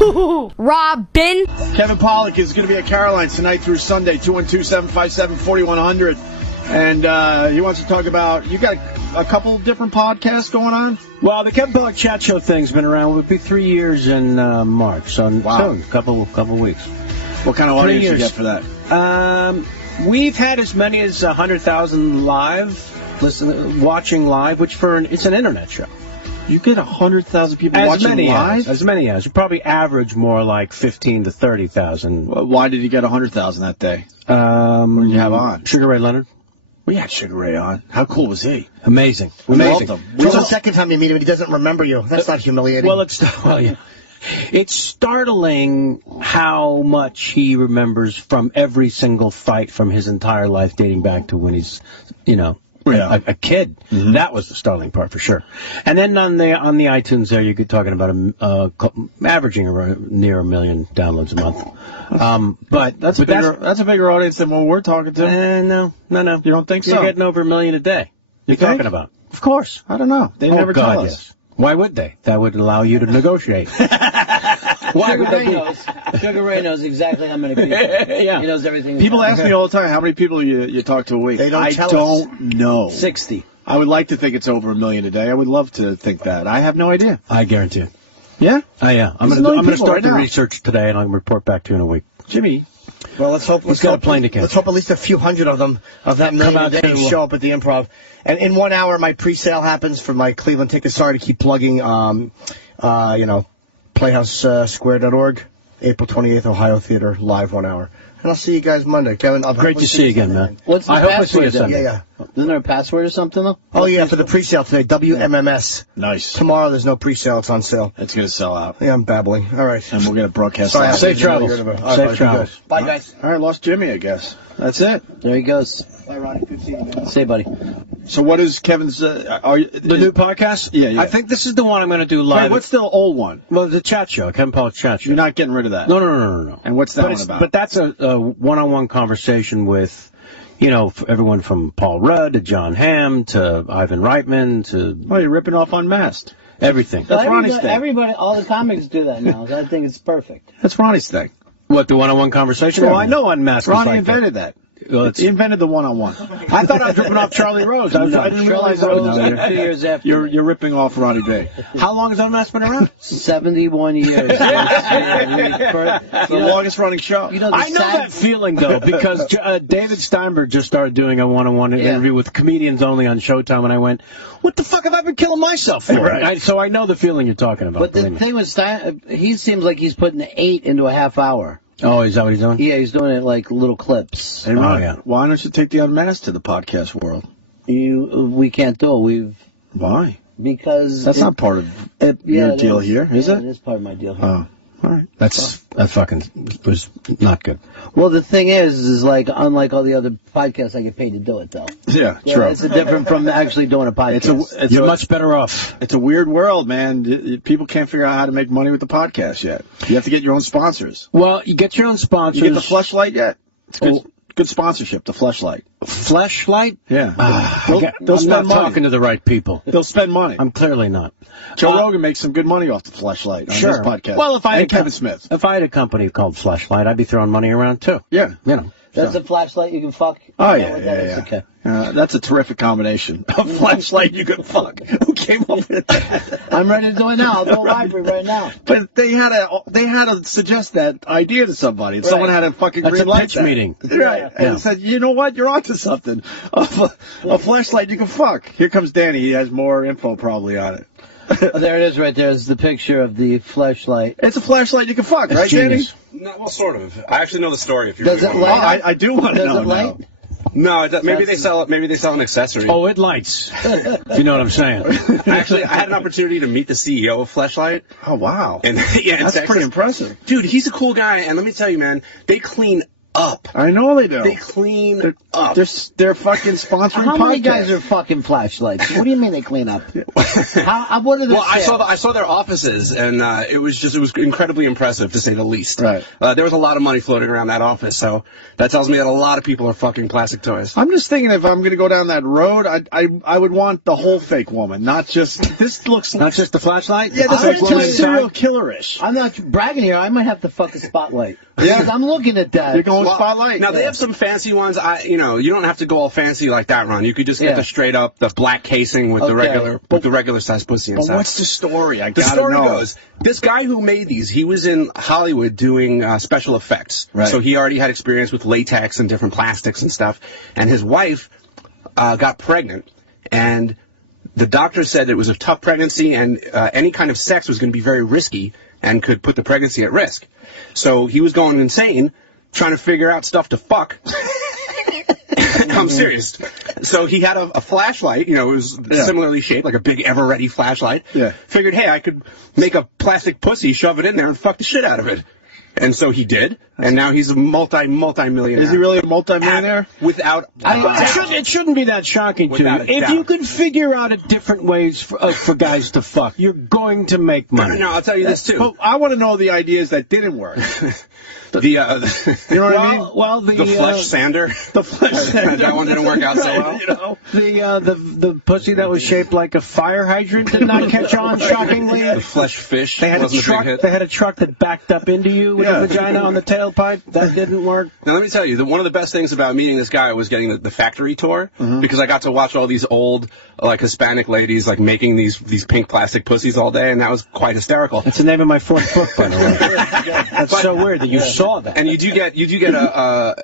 HooHooHooRobin. Kevin Pollak is going to be at Caroline's tonight through Sunday, 212-757-4100. And he wants to talk about, you got a couple different podcasts going on? Well, the Kevin Pollak Chat Show thing's been around. It'll be 3 years in March, so wow. Soon, couple weeks. What kind of audience you get for that? We've had as many as 100,000 watching live, which it's an internet show. You get 100,000 people watching live? As many as. You probably average more like 15 to 30,000. Why did you get 100,000 that day? What did you have on? Sugar Ray Leonard. We had Sugar Ray on. How cool was he? Amazing. We loved him. It's the second time you meet him and he doesn't remember you. That's not humiliating. Well, it's startling how much he remembers from every single fight from his entire life, dating back to when he's, a kid. Mm-hmm. That was the startling part for sure. And then on the iTunes there, you're talking about averaging near 1 million downloads a month. But that's a bigger audience than what we're talking to. No. You don't think so? You're getting over 1 million a day. You're talking about? Of course. I don't know. They never tell us. Yes. Why would they? That would allow you to negotiate. Why would they? Sugar Ray knows exactly how many people. Yeah. He knows everything. People ask me all the time, how many people you talk to a week? They don't I tell don't us. know. 60. I would like to think it's over 1 million a day. I would love to think that. I have no idea. I guarantee it. Yeah? Yeah. I'm going to start the research today, and I'll report back to you in a week. Jimmy. Well, let's hope got a plane to catch. Let's hope at least a few hundred of them, of that million a day, show up at the Improv. And in 1 hour, my pre-sale happens for my Cleveland tickets. Sorry to keep plugging, PlayhouseSquare.org, April 28th, Ohio Theater, live 1 hour. And I'll see you guys Monday. Kevin, great to see you again, man. What's the password? Yeah. Isn't there a password or something, though? Oh, yeah, for the pre-sale today, WMMS. Nice. Tomorrow, there's no pre-sale. It's on sale. It's going to sell out. Yeah, I'm babbling. All right. And we're going to broadcast Sorry, that. Safe travels. Safe travels. Bye, guys. All right, lost Jimmy, I guess. That's it. There he goes. Bye, Ronnie. Good seeing you, man. Say, buddy. So what is Kevin's... the new podcast? Yeah. I think this is the one I'm going to do live. Wait, what's the old one? Well, the chat show, Kevin Pollak Chat Show. You're not getting rid of that? No. And what's that one about? But that's a one-on-one conversation with, everyone from Paul Rudd to John Hamm to Ivan Reitman to... Oh, you're ripping off Unmasked. Everything. That's Ronnie's thing. Everybody, all the comics do that now. I think it's perfect. That's Ronnie's thing. What, the one-on-one conversation? Well, I know Unmasked. Ronnie invented that. Well, he invented the one-on-one. I thought I was ripping off Charlie Rose. I didn't realize that was 2 years after. You're ripping off Ronnie Day. How long has Unmasked been around? 71 years. It's the longest-running show. I know that feeling, though, because David Steinberg just started doing a one-on-one interview with comedians only on Showtime, and I went, what the fuck have I been killing myself for? Right. So I know the feeling you're talking about. But the thing with Stein, he seems like he's putting 8 into a half hour. Oh, is that what he's doing? Yeah, he's doing it like little clips. Hey, Ron, why don't you take the Unmasked to the podcast world? We can't do it. Why? Because that's not part of your deal here, is it? It is part of my deal here. Oh, all right. That fucking was not good. Well, the thing is like, unlike all the other podcasts, I get paid to do it, though. Yeah, true. It's different from actually doing a podcast. You're much better off. It's a weird world, man. People can't figure out how to make money with the podcast yet. You have to get your own sponsors. Well, you get your own sponsors. You get the Fleshlight yet? It's good sponsorship, the Fleshlight. Fleshlight? Yeah. They'll spend money. Talking to the right people. They'll spend money. I'm clearly not. Joe Rogan makes some good money off the Fleshlight on his podcast. Well, if I had Kevin Smith. If I had a company called Fleshlight, I'd be throwing money around too. Yeah. That's a flashlight you can fuck? Oh, yeah. Okay. That's a terrific combination. A flashlight you can fuck. Who came up with that? I'm ready to do it now. I'll do a library right now. But they had to suggest that idea to somebody. And someone had to fucking green light pitch meeting. Right. And said, you know what? You're onto something. A flashlight you can fuck. Here comes Danny. He has more info probably on it. There it is right there. It's the picture of the flashlight. It's a flashlight you can fuck, right, Danny? No, well, sort of. I actually know the story. If you Does it light? I do want to know. Does it light? No, maybe they sell it. Maybe they sell an accessory. Oh, it lights. If you know what I'm saying. Actually, I had an opportunity to meet the CEO of Fleshlight. Oh wow! And yeah, that's pretty impressive, dude. He's a cool guy, and let me tell you, man, they clean up. I know they do. They clean up. They're fucking sponsoring How many podcasts. guys are fucking Fleshlights? What do you mean they clean up? What are the Well, I saw their offices, and it was incredibly impressive, to say the least. Right. There was a lot of money floating around that office, so that tells me that a lot of people are fucking plastic toys. I'm just thinking if I'm going to go down that road, I would want the whole fake woman, not just this looks Not just the Fleshlight? yeah, this I'm looks telling too you, serial killer-ish. I'm not bragging here. I might have to fuck a Spotlight. Yeah, I'm looking at that. You're going Spotlight. Now they have some fancy ones. You don't have to go all fancy like that, Ron. You could just get the straight up, the black casing with the regular size pussy But inside. what's the story? The gotta story know. goes, this guy who made these, he was in Hollywood doing special effects. Right. So he already had experience with latex and different plastics and stuff. And his wife got pregnant, and the doctor said it was a tough pregnancy, and any kind of sex was going to be very risky and could put the pregnancy at risk. So he was going insane, trying to figure out stuff to fuck. I'm serious. So he had a flashlight, it was similarly shaped, like a big ever-ready flashlight. Yeah. Figured, hey, I could make a plastic pussy, shove it in there, and fuck the shit out of it. And so he did, and now he's a multi-millionaire. Is he really a multi-millionaire? Without It shouldn't be that shocking to you. Without a If doubt. you could figure out different ways for guys to fuck, you're going to make money. No, I'll tell you this, too. But I want to know the ideas that didn't work. You know what I mean? Well, the flesh sander. The flesh sander. That one didn't work out so well. The pussy that was shaped like a fire hydrant did not catch on, shockingly. The flesh fish They had wasn't a big hit. They had a truck that backed up into you with a vagina on the tailpipe. That didn't work. Now, let me tell you, one of the best things about meeting this guy was getting the factory tour, because I got to watch all these old, Hispanic ladies, making these pink plastic pussies all day, and that was quite hysterical. That's the name of my fourth book, by the way. That's so weird that you saw that. And you do get a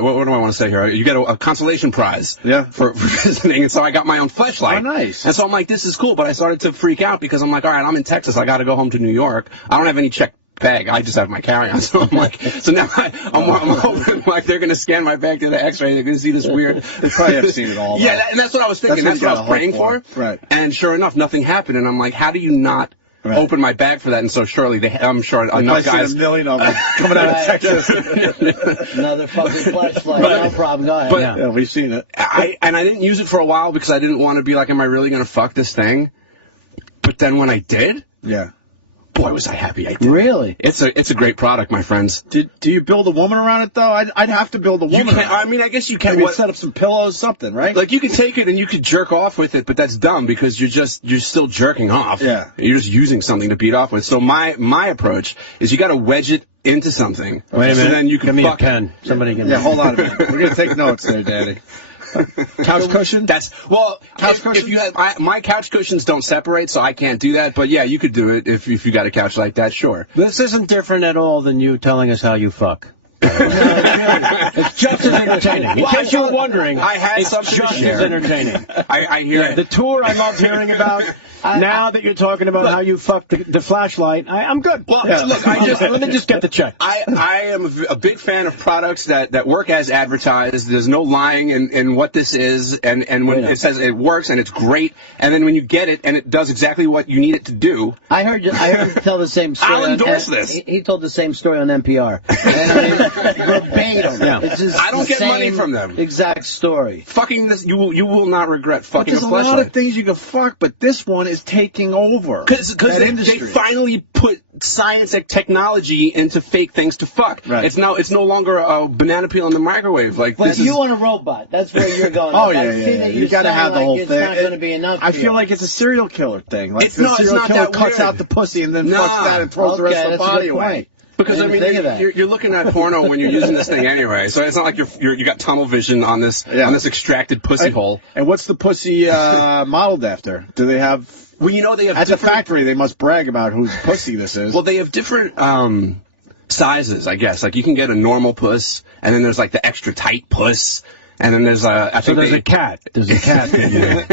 what do I want to say here? You get a consolation prize for visiting, and so I got my own Fleshlight. Oh, nice. And so I'm like, this is cool, but I started to freak out because I'm like, all right, I'm in Texas, I got to go home to New York. I don't have any checked bag. I just have my carry-on. So I'm like, now I'm hoping they're going to scan my bag to the X-ray. They're going to see this weird. They probably have seen it all. Yeah, and that's what I was thinking. That's what I was praying for. Right. And sure enough, nothing happened. And I'm like, how do you not open my bag for that? And so surely I'm sure enough guys. A million of them coming out of Texas. Another fucking Fleshlight. No problem. Go ahead. But, yeah, we've seen it. I didn't use it for a while because I didn't want to be like, am I really going to fuck this thing? But then when I did, boy, was I happy I did. Really? It's a great product, my friends. Do you build a woman around it, though? I'd have to build a woman. You can, I mean, I guess you can. Maybe set up some pillows, something, right? Like, you could take it and you could jerk off with it, but that's dumb because you're still jerking off. Yeah. You're just using something to beat off with. So my approach is you got to wedge it into something. Wait a minute. So then you can give me fuck a pen. Somebody give me. Yeah, hold on a minute. We're gonna take notes there, Daddy. Couch cushion? Couch cushions? if you have my couch cushions don't separate, so I can't do that. But yeah, you could do it if you got a couch like that. Sure. This isn't different at all than you telling us how you fuck. It's just as entertaining. In case you were wondering, I had it's something just to share. as entertaining. I hear it. The tour I loved hearing about. Now that you're talking about how you fucked the flashlight, I'm good. Well, look, let me just get the check. I am a big fan of products that work as advertised. There's no lying in what this is, and when it says it works and it's great, and then when you get it and it does exactly what you need it to do. I heard him tell the same story. I'll endorse this. He told the same story on NPR. And I mean, verbatim. Yeah. It's just I don't the get money same from them. Exact story. Fucking this, you will not regret But fucking a there's a lot fleshlight. of things you can fuck, but this one is taking over. Because they finally put science and technology into fake things to fuck. Right. It's no longer a banana peel in the microwave. Like But this you is. want a robot. That's where you're going. Oh, I yeah, see yeah. that You you're got to saying, have the like, whole it's thing. not going to be enough. I for feel you. like it's a serial killer thing. Like It's the not serial killer that cuts weird. out the pussy and then Nah. fucks that and throws the rest of the that's a body good away. point. Because I didn't mean, think of that. you're looking at porno when you're using this thing anyway, so it's not like you got tunnel vision on this extracted pussy hole. And what's the pussy modeled after? Do they have? Well, they have At the factory, they must brag about whose pussy this is. Well, they have different sizes, I guess. Like you can get a normal puss, and then there's like the extra tight puss. And then there's a cat. There's a cat in there.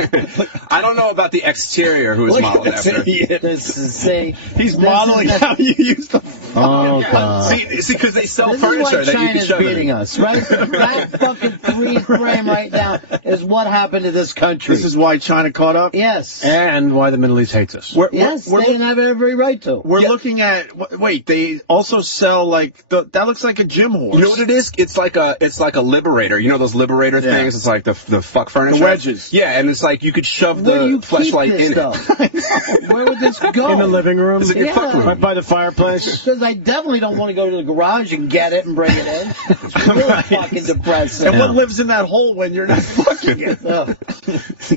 I don't know about the exterior who is modeled after. This is, say, He's modeling how you use the Oh, God. See, because they sell This furniture is why that you can China's shove beating in. us, right? That fucking freeze frame right now is what happened to this country. This is why China caught up? Yes. And why the Middle East hates us. Yes, they didn't have every right to. We're looking at. Wait, they also sell like that looks like a gym horse. You know what it is? It's like a Liberator. You know those Liberator things? It's like the fuck furniture. The wedges. Yeah, and it's like you could shove Where do you the Fleshlight keep in this it. stuff? Where would this go? In the living room? Is it your fuck room? Right by the fireplace? Because I definitely don't want to go to the garage and get it and bring it in. It's really fucking depressing. And what lives in that hole when you're not fucking it? Ugh.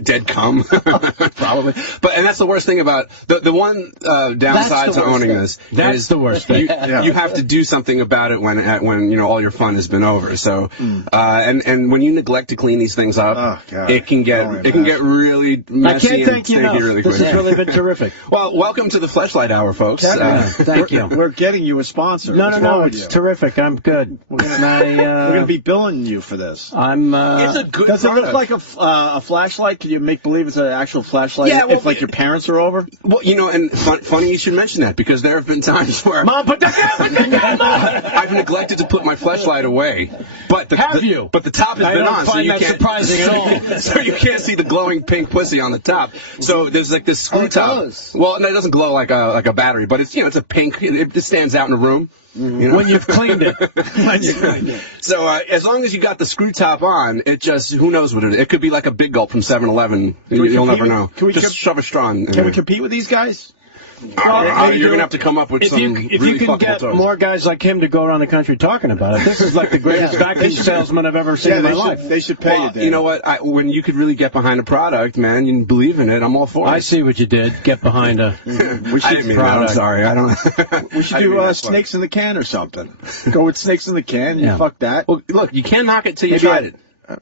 Dead cum, probably. And that's the worst thing about the one downside to owning this. That's is the worst thing. You have to do something about it when you know all your fun has been over. So and when you neglect to clean these things up, it can get really messy. I can't thank you enough. Really this quick. has really been terrific. Well, welcome to the Fleshlight Hour, folks. Thank you. We're getting you a sponsor. No, it's terrific. I'm good. We're going to be billing you for this. I'm. It's a good. Does it look product. like a flashlight? Can you make believe it's an actual flashlight? Yeah, well, if like your parents are over. Well, you know, and funny you should mention that because there have been times where Mom, put that I've neglected to put my Fleshlight away. But the top has I been don't on, find so you that can't surprising at all. so you can't see the glowing pink pussy on the top. So there's like this screw it top. glows. Well, no, it doesn't glow like a battery, but it's it's a pink. It just stands out in a room. You know? When you've cleaned it. So as long as you got the screw top on, it just who knows what it is. It could be like a Big Gulp from 7-Eleven. You'll never know. Can we just shove a straw in. Can we compete with these guys? You're gonna have to come up with some If really you can fuckable get toys. more guys like him to go around the country talking about it, this is like the greatest vacuum salesman I've ever seen in my life. They should pay you, Dan. You know what? When you could really get behind a product, man, you believe in it. I'm all for it. I see what you did. Get behind a. I didn't mean that. I'm sorry. I don't. We should do snakes in the can or something. Go with snakes in the can. Yeah. Fuck that. Well, look, you can't knock it till you tried it.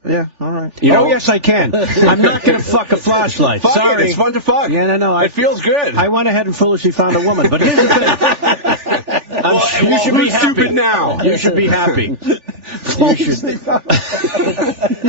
Yeah, all right. You know? Oh, yes, I can. I'm not going to fuck a flashlight. Fuck Sorry. it. It's fun to fuck. Yeah, no. It feels good. I went ahead and foolishly found a woman, but here's the thing. You should be happy stupid now. You should be happy.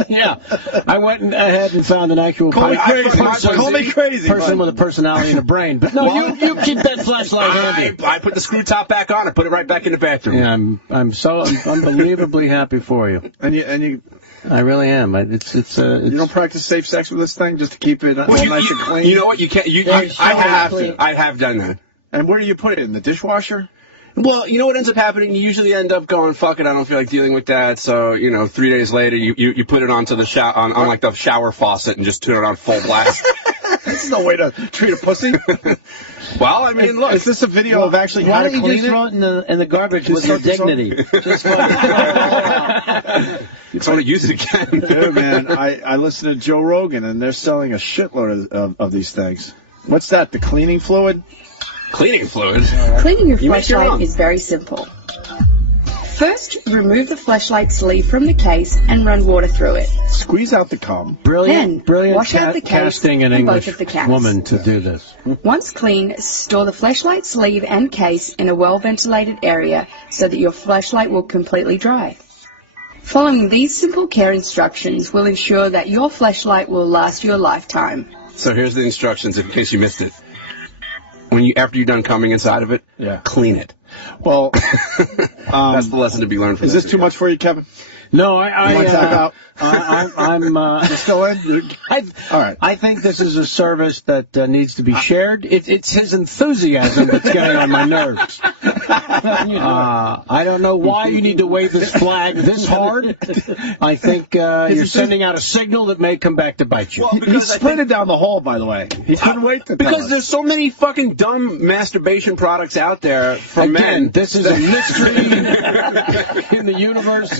Yeah, I went ahead and found an actual Call me crazy, person with a personality and a brain. But no, you keep that flashlight handy. I put the screw top back on and put it right back in the bathroom. Yeah, I'm so unbelievably happy for you. And you I really am. you don't practice safe sex with this thing just to keep it all nice and clean. You know what? You can't. I have done that. And where do you put it in the dishwasher? Well, you know what ends up happening? You usually end up going, fuck it, I don't feel like dealing with that. So, 3 days later, you put it onto the on like the shower faucet and just turn it on full blast. That's no way to treat a pussy. Well, I mean, look. Is this a video of actually how to clean it? Why don't you just throw it in the garbage with your dignity? Just fucking throw it all out. I want to use it again. Dude, man, I listen to Joe Rogan, and they're selling a shitload of these things. What's that, the cleaning fluid? Cleaning fluid? Cleaning your You make your fleshlight own. is very simple. First, remove the fleshlight sleeve from the case and run water through it. Squeeze out the cum. Brilliant wash out the case casting an and both English of the caps. woman to do this. Once clean, store the fleshlight sleeve and case in a well-ventilated area so that your fleshlight will completely dry. Following these simple care instructions will ensure that your fleshlight will last you a lifetime. So here's the instructions in case you missed it. After you're done coming inside of it, clean it. Well, that's the lesson to be learned from is this too much for you, Kevin? No, You want to tap out? I'm You still in? All right. I think this is a service that needs to be shared. It's his enthusiasm that's getting on my nerves. I don't know why you need to wave this flag this hard. I think you're sending out a signal that may come back to bite you. Well, He sprinted down the hall, by the way. He couldn't wait to tell Because us. there's so many fucking dumb masturbation products out there for men. This is a mystery in the universe.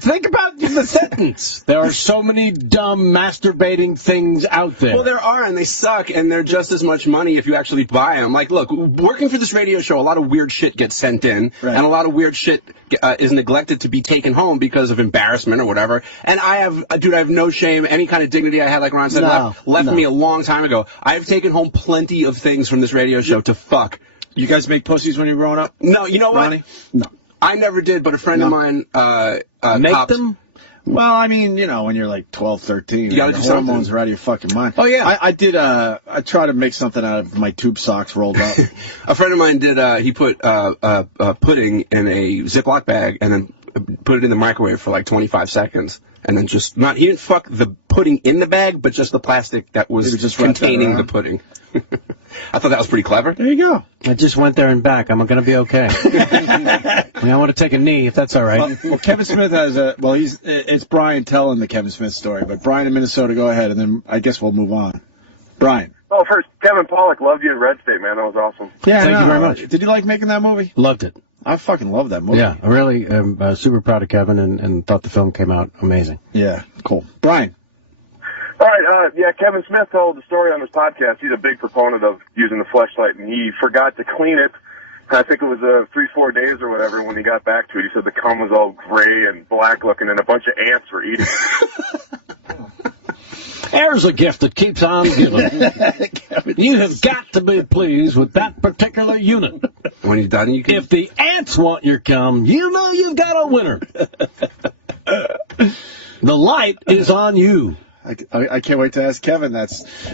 Think about the sentence. There are so many dumb masturbating things out there. Well, there are, and they suck, and they're just as much money if you actually buy them. Like, look, working for this radio show, a lot of weird shit gets sent in, and a lot of weird shit is neglected to be taken home because of embarrassment or whatever. And I have no shame. Any kind of dignity I had, like Ron said, left me a long time ago. I've taken home plenty of things from this radio show to fuck. You guys make pussies when you were growing up? No, you know what? Ronnie? No. I never did, but a friend of mine Make them? Well, I mean, when you're like 12, 13, You gotta your do hormones something. are out of your fucking mind. Oh, yeah. I tried to make something out of my tube socks rolled up. A friend of mine did. He put pudding in a Ziploc bag and then put it in the microwave for like 25 seconds, and then he didn't fuck the pudding in the bag, but just the plastic that was just wrapped that containing around. the pudding. I thought that was pretty clever. There you go. I just went there and back. I'm going to be okay. I want to take a knee, if that's all right. Well, Kevin Smith has it's Brian telling the Kevin Smith story, but Brian in Minnesota, go ahead, and then I guess we'll move on. Brian. Oh, first, Kevin Pollak loved you in Red State, man. That was awesome. Yeah, Thank you very much. Did you like making that movie? Loved it. I fucking love that movie. Yeah, I really am super proud of Kevin and thought the film came out amazing. Yeah, cool. Brian. All right, Kevin Smith told the story on his podcast. He's a big proponent of using the Fleshlight, and he forgot to clean it. I think it was 3-4 days or whatever when he got back to it. He said the cum was all gray and black looking, and a bunch of ants were eating it. There's a gift that keeps on giving. You have got to be pleased with that particular unit. When he's done, you can. If the ants want your cum, you know you've got a winner. The light is on you. I can't wait to ask Kevin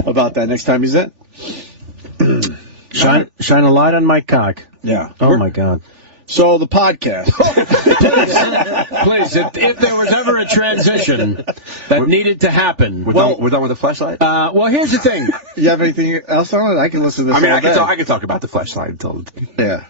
about that next time he's in. Shine a light on my cock. Yeah. Oh, my God. So the podcast. Please, if there was ever a transition that needed to happen. We're done with the Fleshlight? Well, here's the thing. You have anything else on it? I can listen to this all day. I can talk about the Fleshlight until. Yeah.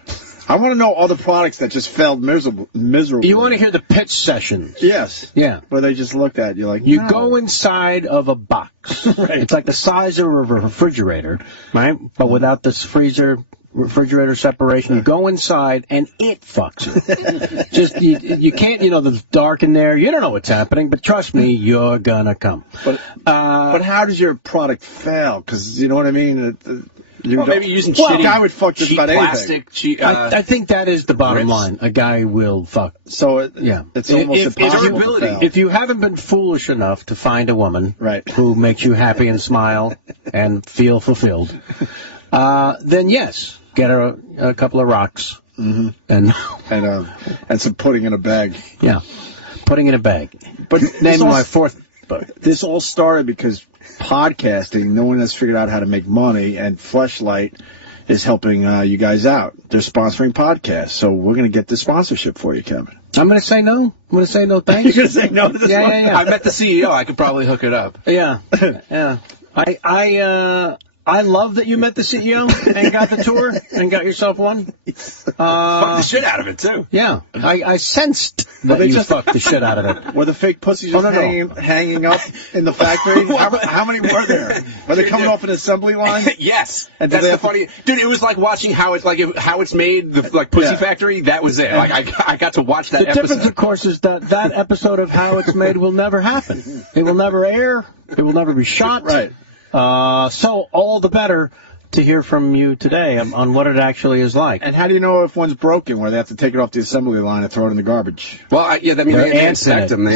I want to know all the products that just failed miserably. You want to hear the pitch sessions? Yes. Yeah. Where they just looked at you like, You no. go inside of a box. Right. It's like the size of a refrigerator, right? But without this refrigerator separation. You go inside and it fucks you. Just you can't, there's dark in there. You don't know what's happening, but trust me, you're gonna come. But how does your product fail? Because you know what I mean. Maybe using a guy would fuck just cheap about plastic. anything. I think that is the bottom rips. line. A guy will fuck. So it's almost impossible to fail. If you haven't been foolish enough to find a woman right. who makes you happy and smile and feel fulfilled, then yes, get her a couple of rocks and some pudding in a bag. Yeah, pudding in a bag. But name my fourth book. This all started because podcasting, no one has figured out how to make money, and Fleshlight is helping you guys out. They're sponsoring podcasts, so we're going to get the sponsorship for you, Kevin. I'm going to say no. I'm going to say no thanks. You're going to say no to this one? Yeah. I met the CEO. I could probably hook it up. Yeah. I love that you met the CEO and got the tour and got yourself one. Fuck the shit out of it, too. Yeah. I sensed that you fucked the shit out of it. Were the fake pussies just hanging up in the factory? How many were there? Were they coming off an assembly line? Yes. And that's the funny... Dude, it was like watching how it's made, the Pussy Factory. That was it. I got to watch that episode. The difference, of course, is that episode of How It's Made will never happen. It will never air. It will never be shot. Right. So all the better to hear from you today on what it actually is like. And how do you know if one's broken, where they have to take it off the assembly line and throw it in the garbage? Well, that means they inspect them.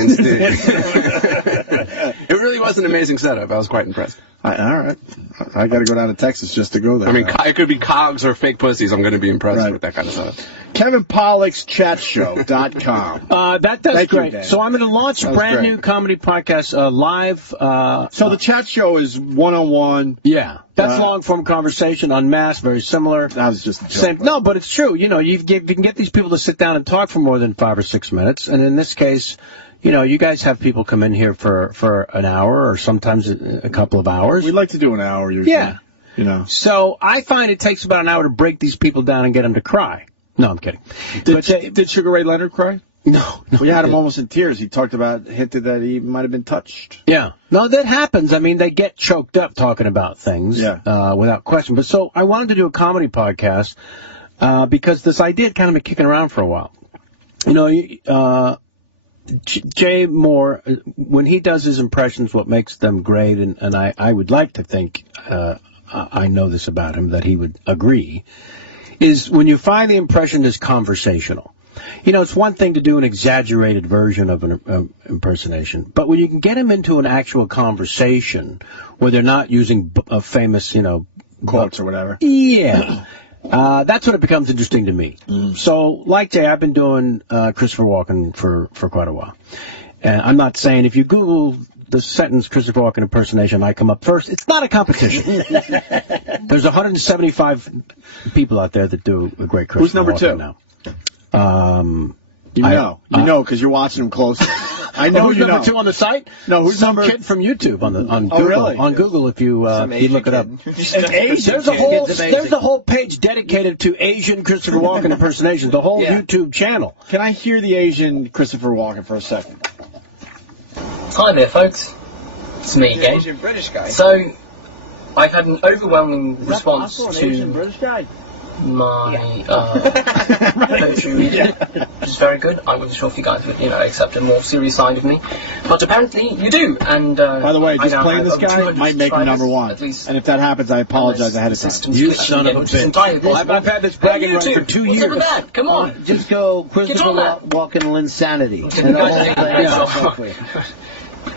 It really was an amazing setup. I was quite impressed. All right. I got to go down to Texas just to go there. I mean, it could be cogs or fake pussies. I'm going to be impressed with that kind of stuff. Kevin Pollak's chatshow.com. That does great. You, so I'm going to launch a brand new comedy podcast live. So the chat show is one-on-one. Yeah. That's long-form conversation, unmasked, very similar. That was just a joke. Same. No, but it's true. You can get these people to sit down and talk for more than 5 or 6 minutes. And in this case, you guys have people come in here for an hour or sometimes a couple of hours. We like to do an hour usually. Yeah. So I find it takes about an hour to break these people down and get them to cry. No, I'm kidding. Did Sugar Ray Leonard cry? No. We had him almost in tears. He hinted that he might have been touched. Yeah. No, that happens. I mean, they get choked up talking about things without question. But so I wanted to do a comedy podcast because this idea had kind of been kicking around for a while. Jay Moore, when he does his impressions, what makes them great, and I would like to think, I know this about him, that he would agree, is when you find the impression is conversational. It's one thing to do an exaggerated version of an impersonation, but when you can get them into an actual conversation where they're not using a famous, quotes or whatever. Yeah. That's when it becomes interesting to me. So, like Jay, I've been doing Christopher Walken for quite a while. And I'm not saying if you Google the sentence Christopher Walken impersonation, I come up first. It's not a competition. There's 175 people out there that do a great Christopher Who's number Walken two? now. You know, because you're watching them closely. I know who's you number know. 2 on the site? No, who's some number? kid from YouTube on Google. Oh, really? On Google, if you look it up. There's There's a whole page dedicated to Asian Christopher Walken impersonations. The whole YouTube channel. Can I hear the Asian Christopher Walken for a second? Hi there, folks. It's me again. Asian British guy. So, I've had an overwhelming response Asian to British guy. my poetry reading, which is very good. I wasn't sure if you guys would, accept a more serious side of me, but apparently you do. And by the way, I just now playing have this over guy 200 might make him number one. at least. And if that happens, I apologize ahead of time. You son of a bitch. I've had this bragging right for 2 What's years. up with that? Come on. Just go Christopher Walken Linsanity. And the whole thing.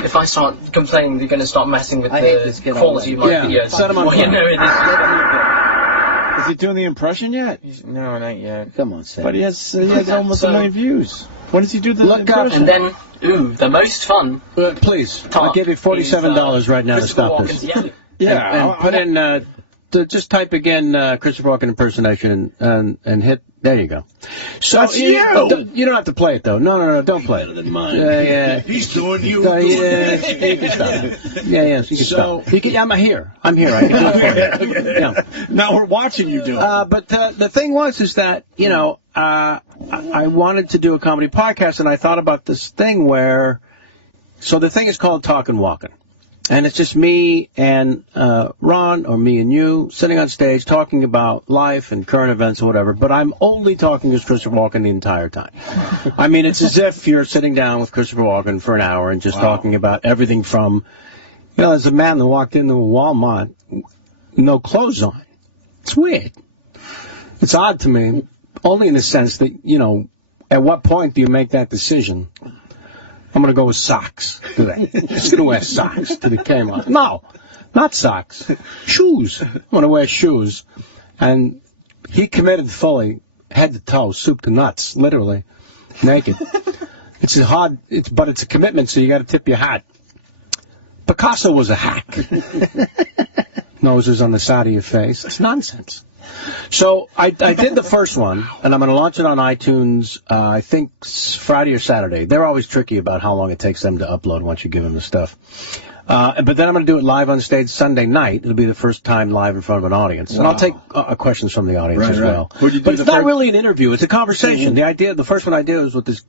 If I start complaining, you're going to start messing with the quality of my videos. Set him on Well, you know it is. Is he doing the impression yet? No, not yet. Come on, Sam. But he has almost a million views. When does he do the impression? And then, the most fun. Please, I'll give you $47 right now to stop this. Yeah. And put in, just type again Christopher Walken impersonation and hit. There you go. So that's you. You don't have to play it though. No, don't play it. Better than mine. Yeah. He's doing you. You can stop. Yeah, you can stop. I'm here. I can do it for you. Yeah. Now we're watching you do it. But the thing is that I wanted to do a comedy podcast, and I thought about this thing where, so the thing is called Talkin' Walkin'. And it's just me and Ron, or me and you, sitting on stage talking about life and current events or whatever, but I'm only talking as Christopher Walken the entire time. I mean, it's as if you're sitting down with Christopher Walken for an hour and just talking about everything from, there's a man that walked into a Walmart, no clothes on. It's weird. It's odd to me, only in the sense that, at what point do you make that decision? I'm going to go with socks today. I'm just going to wear socks to the Kmart. No, not socks. Shoes. I'm going to wear shoes. And he committed fully, head to toe, soup to nuts, literally, naked. It's but it's a commitment, so you got to tip your hat. Picasso was a hack. Noses on the side of your face. It's nonsense. So I did the first one, and I'm going to launch it on iTunes, I think Friday or Saturday. They're always tricky about how long it takes them to upload once you give them the stuff. But then I'm going to do it live on stage Sunday night. It'll be the first time live in front of an audience. Wow. And I'll take questions from the audience as well. But it's not really an interview. It's a conversation. Mm-hmm. The first one I did was with this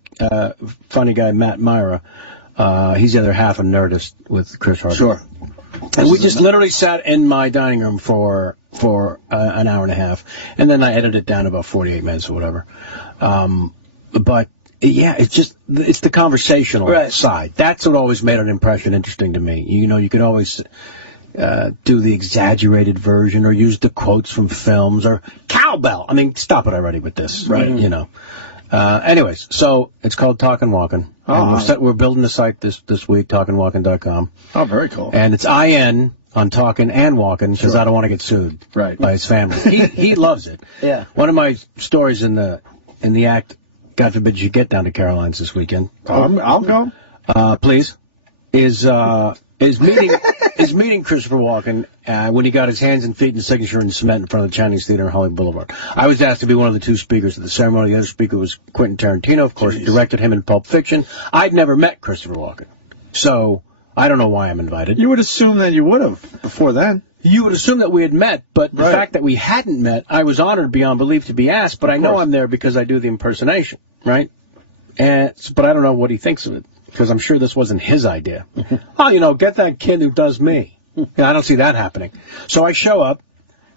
funny guy, Matt Myra. He's the other half of Nerdist with Chris Hardwick. Sure. And we just literally sat in my dining room for an hour and a half, and then I edited it down to about 48 minutes or whatever. But yeah, it's the conversational side. That's what always made an impression interesting to me. You could always do the exaggerated version or use the quotes from films or cowbell. I mean, stop it already with this, right? Anyways, so it's called Talkin' Walkin'. And we're building the site this week, talkinwalkin.com. Oh, very cool. And it's IN on Talkin' and Walkin' because I don't want to get sued by his family. He loves it. Yeah. One of my stories in the act, God forbid you get down to Caroline's this weekend. I'll go. Please. Is meeting Christopher Walken when he got his hands and feet and signature in cement in front of the Chinese Theater on Hollywood Boulevard. I was asked to be one of the 2 speakers at the ceremony. The other speaker was Quentin Tarantino, of course, directed him in Pulp Fiction. I'd never met Christopher Walken, so I don't know why I'm invited. You would assume that you would have before then. You would assume that we had met, but the fact that we hadn't met, I was honored beyond belief to be asked, but I know I'm there because I do the impersonation, right? But I don't know what he thinks of it. Because I'm sure this wasn't his idea. Get that kid who does me. I don't see that happening. So I show up,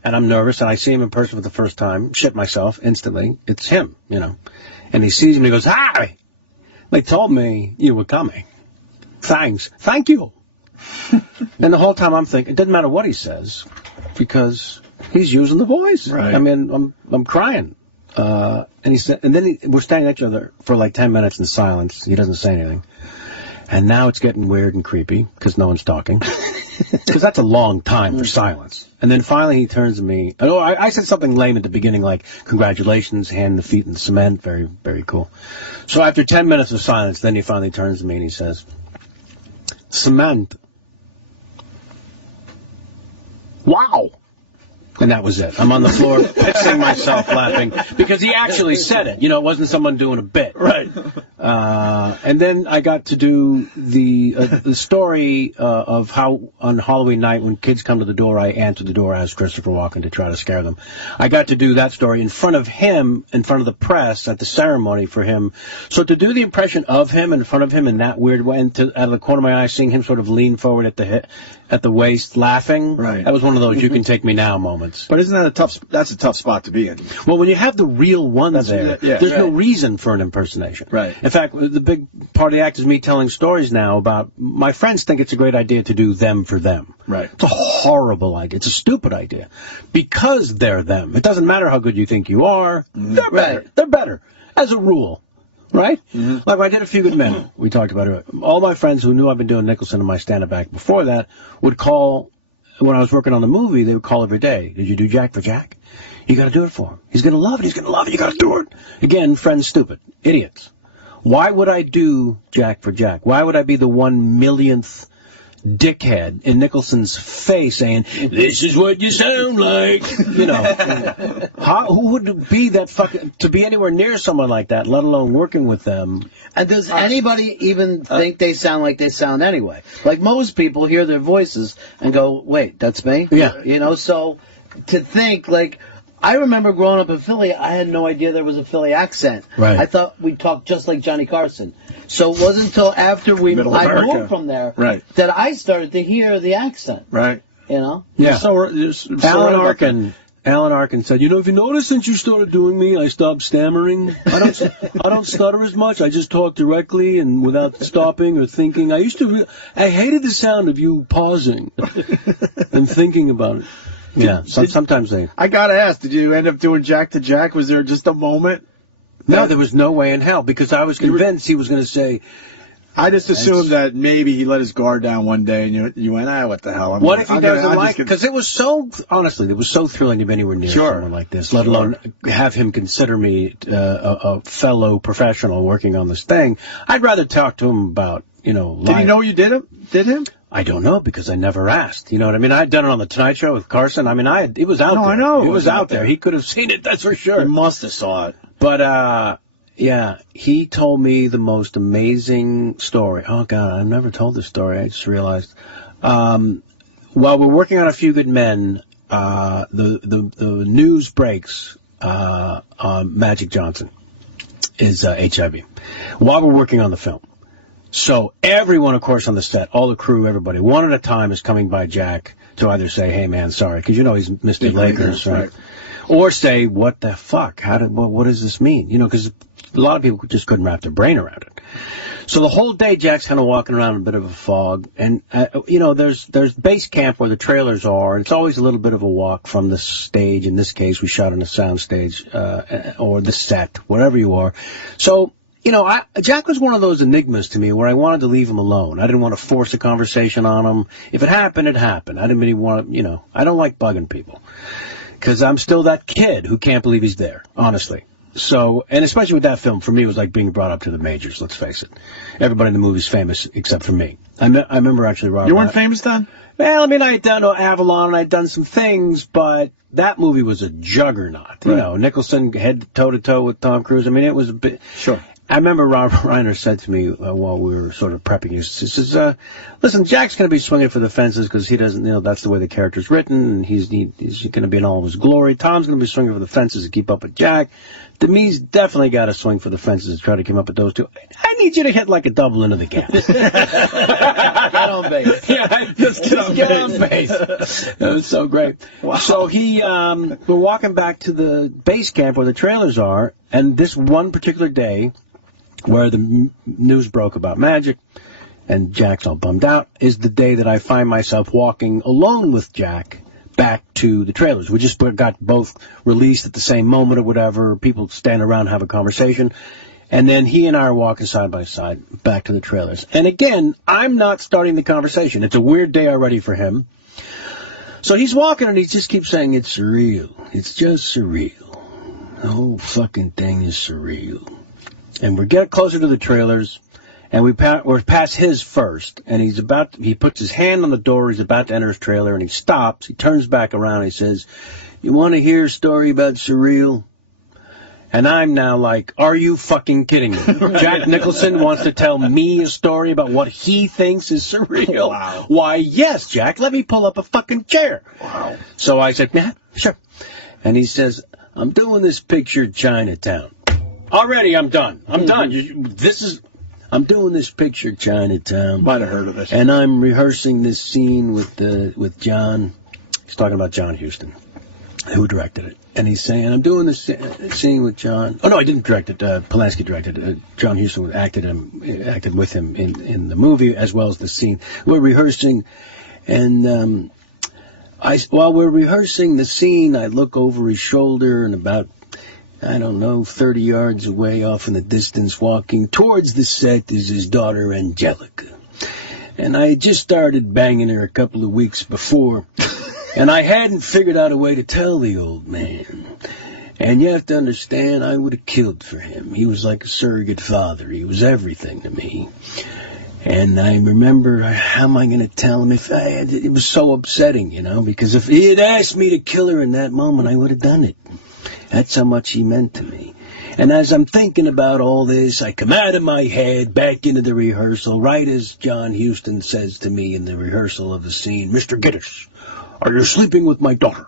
and I'm nervous, and I see him in person for the first time, shit myself instantly. It's him, And he sees me, and he goes, "Hi! They told me you were coming. Thanks. Thank you." And the whole time I'm thinking, it doesn't matter what he says, because he's using the voice. Right. I mean, I'm crying. And he said, and then we're standing at each other for like 10 minutes in silence. He doesn't say anything. And now it's getting weird and creepy because no one's talking. Because that's a long time for silence. And then finally he turns to me. Oh, I said something lame at the beginning, like, congratulations, hand the feet in the cement. Very, very cool. So after 10 minutes of silence, then he finally turns to me and he says, cement. Wow. And that was it. I'm on the floor pissing myself laughing because he actually said it. You know, it wasn't someone doing a bit. Right. And then I got to do the story of how on Halloween night when kids come to the door, I answer the door as Christopher Walken to try to scare them. I got to do that story in front of him, in front of the press at the ceremony for him. So to do the impression of him in front of him in that weird way, and out of the corner of my eye, seeing him sort of lean forward at the waist, laughing. Right. That was one of those you can take me now moments. But isn't that that's a tough spot to be in? Well, when you have the real one there, there's no reason for an impersonation. Right. In fact, the big part of the act is me telling stories now about my friends think it's a great idea to do them for them. Right. It's a horrible idea. It's a stupid idea. Because they're them. It doesn't matter how good you think you are. They're better. They're better. As a rule. Right? Like when I did A Few Good Men, we talked about it. All my friends who knew I've been doing Nicholson in my stand-up act before that would call, when I was working on the movie, they would call every day. Did you do Jack for Jack? You got to do it for him. He's going to love it. He's going to love it. You got to do it. Again, friends stupid. Idiots. Why would I do Jack for Jack? Why would I be the 1,000,000th dickhead in Nicholson's face saying, this is what you sound like? You know. Who would be that fucking, to be anywhere near someone like that, let alone working with them? And does anybody even think they sound like they sound anyway? Like most people hear their voices and go, wait, that's me? Yeah. You know, so to think, like, I remember growing up in Philly, I had no idea there was a Philly accent. Right. I thought we talked just like Johnny Carson. So it wasn't until after I moved from there that I started to hear the accent. Right. You know? Yeah. Alan Arkin said, you know, if you notice since you started doing me, I stopped stammering. I don't stutter as much. I just talk directly and without stopping or thinking. I hated the sound of you pausing and thinking about it. Yeah, sometimes they... I gotta ask, did you end up doing Jack to Jack? Was there just a moment? No, there was no way in hell, because I was convinced he was going to say... I just assumed that maybe he let his guard down one day, and you went, what the hell? What if he doesn't like it? Because it was so, honestly, it was so thrilling to be anywhere near someone like this, let alone have him consider me a fellow professional working on this thing. I'd rather talk to him about, you know... Did he know you did him? I don't know, because I never asked. You know what I mean? I'd done it on The Tonight Show with Carson. I mean, it was out there. I know. It was out there. He could have seen it, that's for sure. He must have saw it. But, yeah, he told me the most amazing story. Oh, God, I've never told this story. I just realized. While we're working on A Few Good Men, the news breaks Magic Johnson is HIV while we're working on the film. So everyone, of course, on the set, all the crew, everybody, one at a time is coming by Jack to either say, hey, man, sorry, because you know he's Mr. Lakers, right? Or say, what the fuck? What does this mean? You know, because a lot of people just couldn't wrap their brain around it. So the whole day, Jack's kind of walking around in a bit of a fog. And, you know, there's base camp where the trailers are. And it's always a little bit of a walk from the stage. In this case, we shot on a sound stage or the set, wherever you are. So... You know, Jack was one of those enigmas to me where I wanted to leave him alone. I didn't want to force a conversation on him. If it happened, it happened. I didn't really want to, you know, I don't like bugging people. Because I'm still that kid who can't believe he's there, honestly. So, and especially with that film, for me, it was like being brought up to the majors, let's face it. Everybody in the movie's famous except for me. I remember actually, Robert. You weren't famous then? Well, I mean, I had done Avalon and I'd done some things, but that movie was a juggernaut. You know, Nicholson head toe-to-toe with Tom Cruise. I mean, it was a bit... Sure. I remember Robert Reiner said to me while we were sort of prepping, he says, listen, Jack's going to be swinging for the fences because he doesn't, you know, that's the way the character's written, and he's going to be in all of his glory. Tom's going to be swinging for the fences to keep up with Jack. Demi's definitely got to swing for the fences to try to keep up with those two. I need you to hit like a double into the gap. Get on base. Yeah, just get on base. That was so great. Wow. So we're walking back to the base camp where the trailers are, and this one particular day, where the news broke about Magic, and Jack's all bummed out, is the day that I find myself walking alone with Jack back to the trailers. We just got both released at the same moment or whatever. People stand around and have a conversation. And then he and I are walking side by side back to the trailers. And again, I'm not starting the conversation. It's a weird day already for him. So he's walking and he just keeps saying, it's surreal. It's just surreal. The whole fucking thing is surreal. And we get closer to the trailers, and we're past his first, and he puts his hand on the door, he's about to enter his trailer, and he stops, he turns back around, and he says, you want to hear a story about surreal? And I'm now like, are you fucking kidding me? Jack Nicholson wants to tell me a story about what he thinks is surreal? Wow. Why, yes, Jack, let me pull up a fucking chair. Wow. So I said, yeah, sure. And he says, I'm doing this picture, Chinatown. Already, I'm done. I'm done. I'm doing this picture, Chinatown. Might have heard of it. And I'm rehearsing this scene with John. He's talking about John Huston, who directed it. And he's saying, I'm doing this scene with John. Oh, no, I didn't direct it. Polanski directed it. John Huston acted with him in the movie as well as the scene. We're rehearsing, and while we're rehearsing the scene, I look over his shoulder, and about 30 yards away off in the distance, walking towards the set, is his daughter, Angelica. And I had just started banging her a couple of weeks before, and I hadn't figured out a way to tell the old man. And you have to understand, I would have killed for him. He was like a surrogate father. He was everything to me. And I remember, how am I going to tell him? It was so upsetting, because if he had asked me to kill her in that moment, I would have done it. That's how much he meant to me. And as I'm thinking about all this, I come out of my head, back into the rehearsal, right as John Huston says to me in the rehearsal of the scene, Mr. Giddis, are you sleeping with my daughter?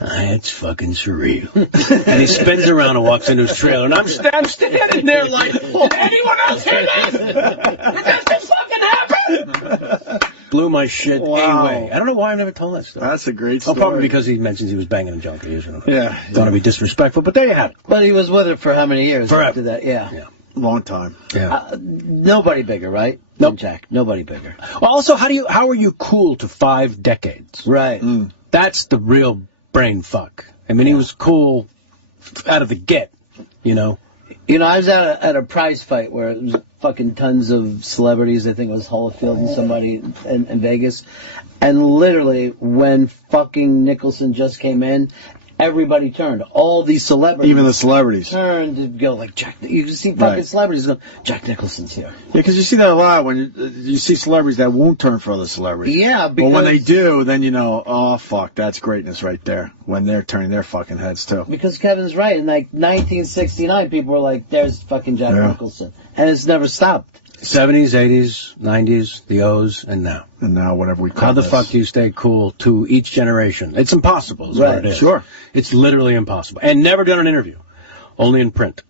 That's fucking surreal. And he spins around and walks into his trailer, and I'm standing there like, did anyone else hear this? Did this just fucking happen? Blew my shit anyway. I don't know why I never told that story. That's a great story. Oh, probably because he mentions he was banging a junkie. Yeah. Don't want to be disrespectful, but there you have it. But he was with her for how many years Forever. after that? Yeah. Long time. Yeah. Nobody bigger, right? Nope. Jack. Nobody bigger. Well, also, how are you cool to 5 decades? Right. That's the real brain fuck. I mean, he was cool out of the get, I was at a prize fight where it was fucking tons of celebrities. I think it was Holyfield and somebody in Vegas. And literally, when fucking Nicholson just came in, everybody turned. All these celebrities. Even the celebrities. Turned to go like, Jack. You can see fucking celebrities going, Jack Nicholson's here. Yeah, because you see that a lot when you see celebrities that won't turn for other celebrities. Yeah, because... But when they do, then oh, fuck, that's greatness right there. When they're turning their fucking heads, too. Because Kevin's right. In, 1969, people were like, there's fucking Jack Nicholson. And it's never stopped. 70s, 80s, 90s, the O's, and now. And now whatever we call How the fuck do you stay cool to each generation? It's impossible, is what it is. Sure. It's literally impossible. And never done an interview. Only in print.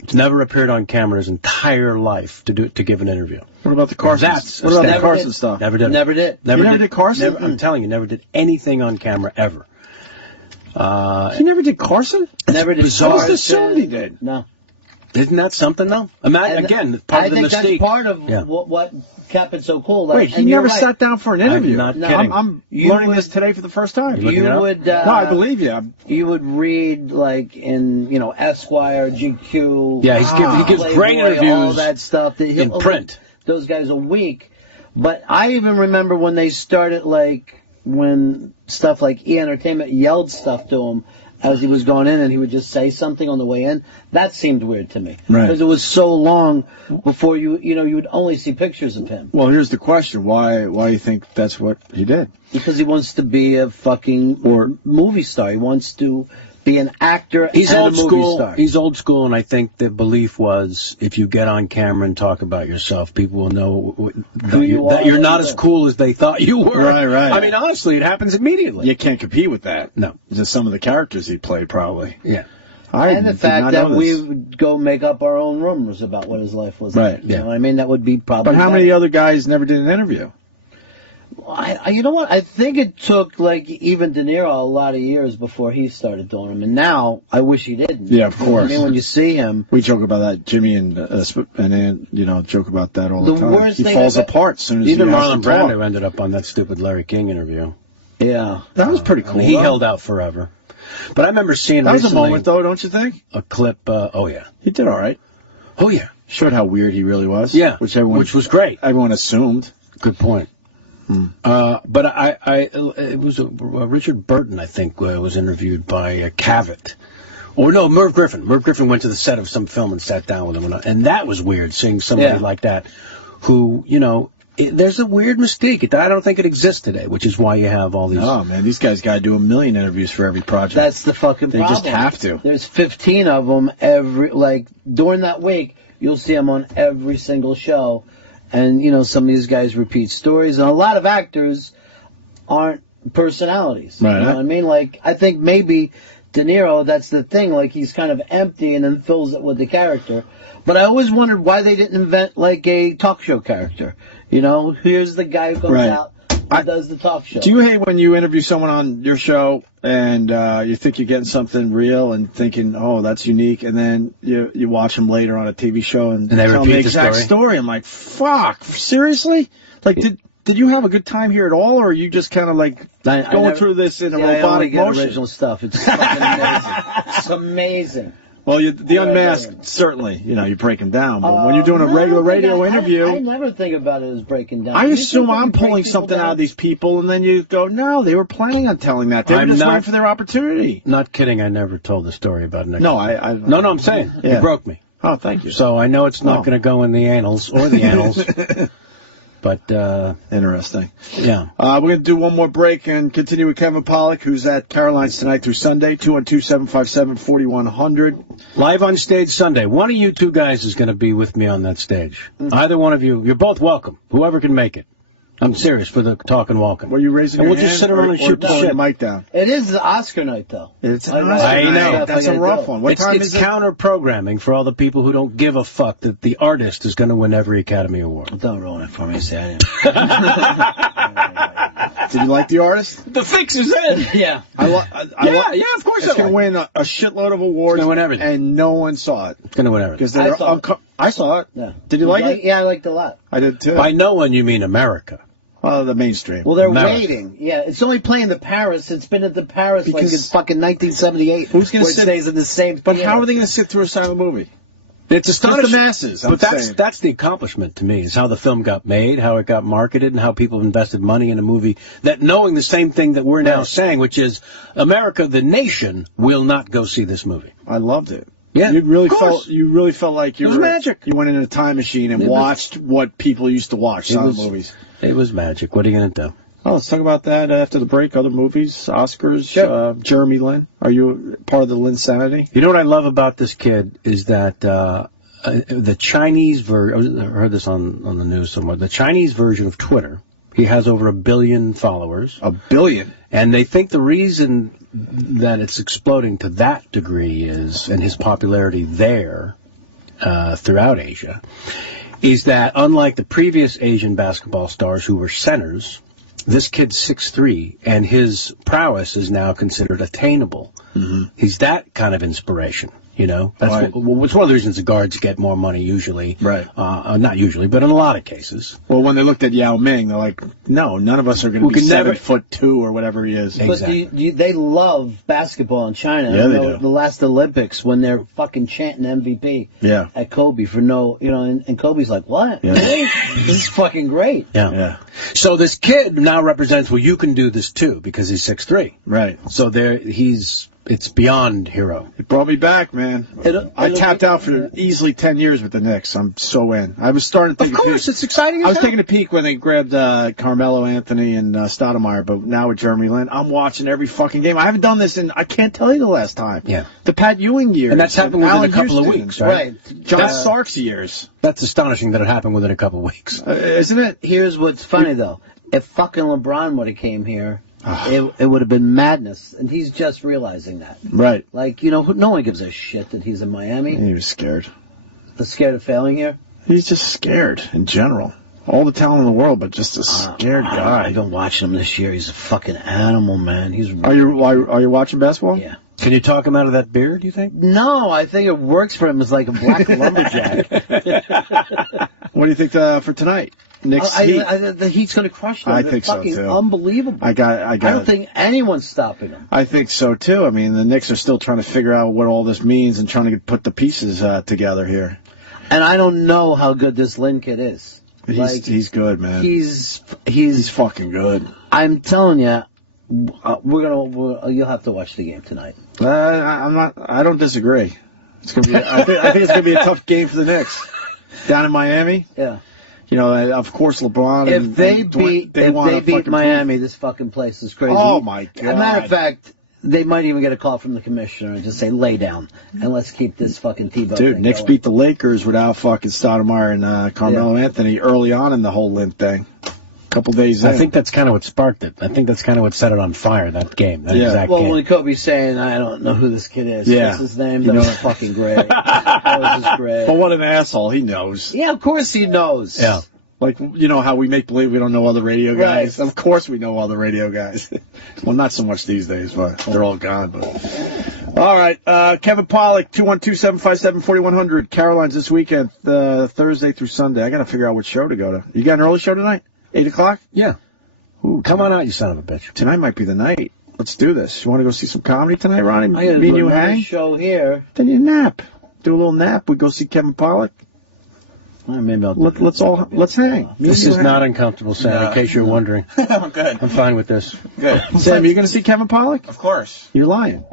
It's never appeared on camera his entire life to give an interview. What about the Carson? What about the Carson stuff? Never did. Never did. Never did Carson? I'm telling you, never did anything on camera ever. He never did Carson? Never did Carson. I was assumed he did. No. Isn't that something, though? Imagine, again, part of the mystique. I think that's part of what kept it so cool. Wait, he never sat down for an interview. I'm not kidding. I'm learning this today for the first time. You would... no, I believe you. You would read, in, Esquire, GQ... Yeah, he gives Playboy, great interviews all that stuff. in print. Those guys a week. But I even remember when they started, when stuff like E! Entertainment yelled stuff to him as he was going in, and he would just say something on the way in. That seemed weird to me. Right. Because it was so long before you would only see pictures of him. Well, here's the question. Why do you think that's what he did? Because he wants to be a fucking movie star. He wants to be an actor He's and old a movie school. star. He's old school, and I think the belief was if you get on camera and talk about yourself, people will know that you're not as cool as they thought you were. Right. I mean, honestly, it happens immediately. You can't compete with that. No. Just some of the characters he played, probably. Yeah. And the fact that we would go make up our own rumors about what his life was like. You know what I mean? That would be probably... But how many other guys never did an interview? You know what? I think it took, even De Niro a lot of years before he started doing them. And now, I wish he didn't. Yeah, of course. I mean, when you see him... We joke about that. Jimmy and joke about that all the time. Worst he thing falls apart as soon as even he has Marlon to talk. Brando ended up on that stupid Larry King interview. Yeah. That was pretty cool. I mean, he held out forever. But I remember seeing that was recently a moment, though, don't you think? A clip. Oh, yeah. He did all right. Oh, yeah. Showed how weird he really was. Yeah, which was great. Everyone assumed. Good point. But it was Richard Burton, I think, was interviewed by Cavett. Or no, Merv Griffin. Merv Griffin went to the set of some film and sat down with him. And that was weird, seeing somebody like that who, there's a weird mystique. I don't think it exists today, which is why you have all these... Oh, man, these guys got to do 1 million interviews for every project. That's the fucking problem. They just have to. There's 15 of them during that week, you'll see them on every single show. And, some of these guys repeat stories. And a lot of actors aren't personalities. Right. You know what I mean? Like, I think maybe De Niro, that's the thing. Like, he's kind of empty and then fills it with the character. But I always wondered why they didn't invent, like, a talk show character. Here's the guy who goes out and does the talk show. Do you hate when you interview someone on your show and you think you're getting something real and thinking, oh, that's unique, and then you watch them later on a TV show and they repeat the exact story? I'm like, fuck, seriously? Like, did you have a good time here at all, or are you just kind of like going through this in a robotic motion? Original stuff. It's fucking amazing. It's amazing. Well, the Unmasked, certainly, you break them down. But when you're doing a regular radio interview... I never think about it as breaking down. I assume I'm pulling something out of these people, and then you go, no, they were planning on telling that. They were just waiting for their opportunity. Not kidding, I never told the story about Nicholson. No, I'm saying. You broke me. Oh, thank you. So I know it's not going to go in the annals, or the annals. But, interesting. Yeah. We're going to do one more break and continue with Kevin Pollak, who's at Caroline's tonight through Sunday, 212-757-4100. Live on stage Sunday. One of you two guys is going to be with me on that stage. Either one of you. You're both welcome. Whoever can make it. I'm serious for the talk and walking. Were you raising your hand? We'll just sit around and shoot the shit. Mic down. It is the Oscar night, though. It's an Oscar night. I know. That's a rough one. What time is it? It's counter-programming for all the people who don't give a fuck that the artist is going to win every Academy Award. Don't ruin it for me, Sam. Did you like The Artist? The fix is in. Yeah. Of course it's going to win a shitload of awards. It's going to win everything. And no one saw it. It's going to win everything. I saw it. Yeah. Did you like it? Yeah, I liked it a lot. I did, too. By no one, you mean America. The mainstream. Well, they're waiting. Yeah, it's only playing the Paris. It's been at the Paris like it's fucking 1978. Who's going to sit? Stays in the same. But how are they going to sit through a silent movie? It's astonishing. The masses. But that's the accomplishment to me, is how the film got made, how it got marketed, and how people invested money in a movie that, knowing the same thing that we're now saying, which is America, the nation, will not go see this movie. I loved it. Yeah, you really felt like it was magic. You went in a time machine and watched what people used to watch, silent movies. It was magic. What are you going to do? Oh, let's talk about that after the break. Other movies, Oscars, sure. Jeremy Lin. Are you part of the Linsanity? You know what I love about this kid is that the Chinese version, I heard this on the news somewhere, the Chinese version of Twitter, he has over 1 billion followers. 1 billion? And they think the reason that it's exploding to that degree is, and his popularity there throughout Asia, is that unlike the previous Asian basketball stars who were centers, this kid's 6'3", and his prowess is now considered attainable. Mm-hmm. He's that kind of inspiration. That's it's one of the reasons the guards get more money usually. Right. Not usually, but in a lot of cases. Well, when they looked at Yao Ming, they're like, no, none of us are going to be 7'2" or whatever he is. Exactly. But they love basketball in China. Yeah, they do. The last Olympics, when they're fucking chanting MVP at Kobe for and Kobe's like, what? Yeah. Really? This is fucking great. Yeah. So this kid now represents, you can do this too, because he's 6'3". Right. So it's beyond hero. It brought me back, man. I tapped out for easily 10 years with the Knicks. I'm so in. I was starting to think... Of course, it's exciting. I was taking a peek when they grabbed Carmelo Anthony and Stoudemire, but now with Jeremy Lin, I'm watching every fucking game. I haven't done this I can't tell you the last time. Yeah. The Pat Ewing years. And that's happened within a couple of weeks, right? John Starks years. That's astonishing that it happened within a couple of weeks. Isn't it? Here's what's funny, though. If fucking LeBron would have came here... It would have been madness, and he's just realizing that. Right. Like, no one gives a shit that he's in Miami. He was scared. Scared of failing here? He's just scared in general. All the talent in the world, but just a scared guy. I've been watching him this year. He's a fucking animal, man. Are you watching basketball? Yeah. Can you talk him out of that beard, do you think? No, I think it works for him as like a black lumberjack. What do you think for tonight? Knicks Heat? The Heat's going to crush them. I They're think so, fucking too. Unbelievable. I don't think anyone's stopping them. I think so, too. I mean, the Knicks are still trying to figure out what all this means and trying to put the pieces together here. And I don't know how good this Lynn kid is. He's good, man. He's fucking good. I'm telling you, you'll have to watch the game tonight. I don't disagree. It's gonna be. I think it's gonna be a tough game for the Knicks down in Miami. Yeah. You know, of course, LeBron. If they beat Miami, this fucking place is crazy. Oh my God! As a matter of fact, they might even get a call from the commissioner and just say, "Lay down and let's keep this fucking Tebow." Dude, Knicks beat the Lakers without fucking Stoudemire and Carmelo Anthony early on in the whole Lynn thing. A couple days in. I think that's kind of what sparked it. I think that's kind of what set it on fire. That game. That exact well, game. when Kobe's saying, "I don't know who this kid is," what's his name? That was fucking great. That was just great. But what an asshole! He knows. Yeah, of course he knows. Yeah. Like, you know how we make believe we don't know other radio guys? Right. Of course we know all the radio guys. Well, not so much these days, but they're all gone. But all right, Kevin Pollak, 212-757-4100. Caroline's this weekend, Thursday through Sunday. I got to figure out which show to go to. You got an early show tonight? 8 o'clock? Yeah. Ooh, come on out, you son of a bitch. Tonight might be the night. Let's do this. You want to go see some comedy tonight, Ronnie? I got to do a show here. Then you nap. Do a little nap. We go see Kevin Pollak. Well, maybe let's hang. This is not uncomfortable, Sam, in case you're wondering. I'm good. I'm fine with this. Good. Sam, you going to see Kevin Pollak? Of course. You're lying.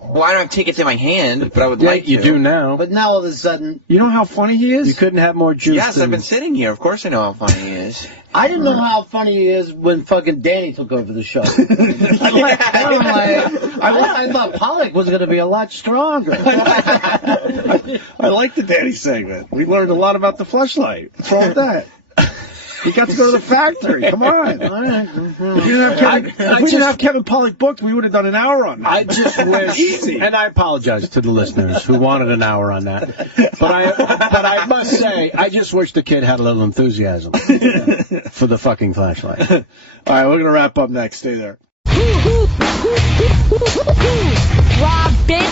Well, I don't have tickets in my hand, but I would like to. You do now. But now all of a sudden... You know how funny he is? You couldn't have more juice. Yes, I've been sitting here. Of course I know how funny he is. I didn't know how funny he is when fucking Danny took over the show. I thought Pollak was going to be a lot stronger. I like the Danny segment. We learned a lot about the Fleshlight. What's wrong with that? You got to go to the factory. Come on. If we didn't have Kevin Pollak booked, we would have done an hour on that. I just wish, Easy. And I apologize to the listeners who wanted an hour on that. But I must say, I just wish the kid had a little enthusiasm for the fucking Fleshlight. All right, we're going to wrap up next. Stay there. Robin.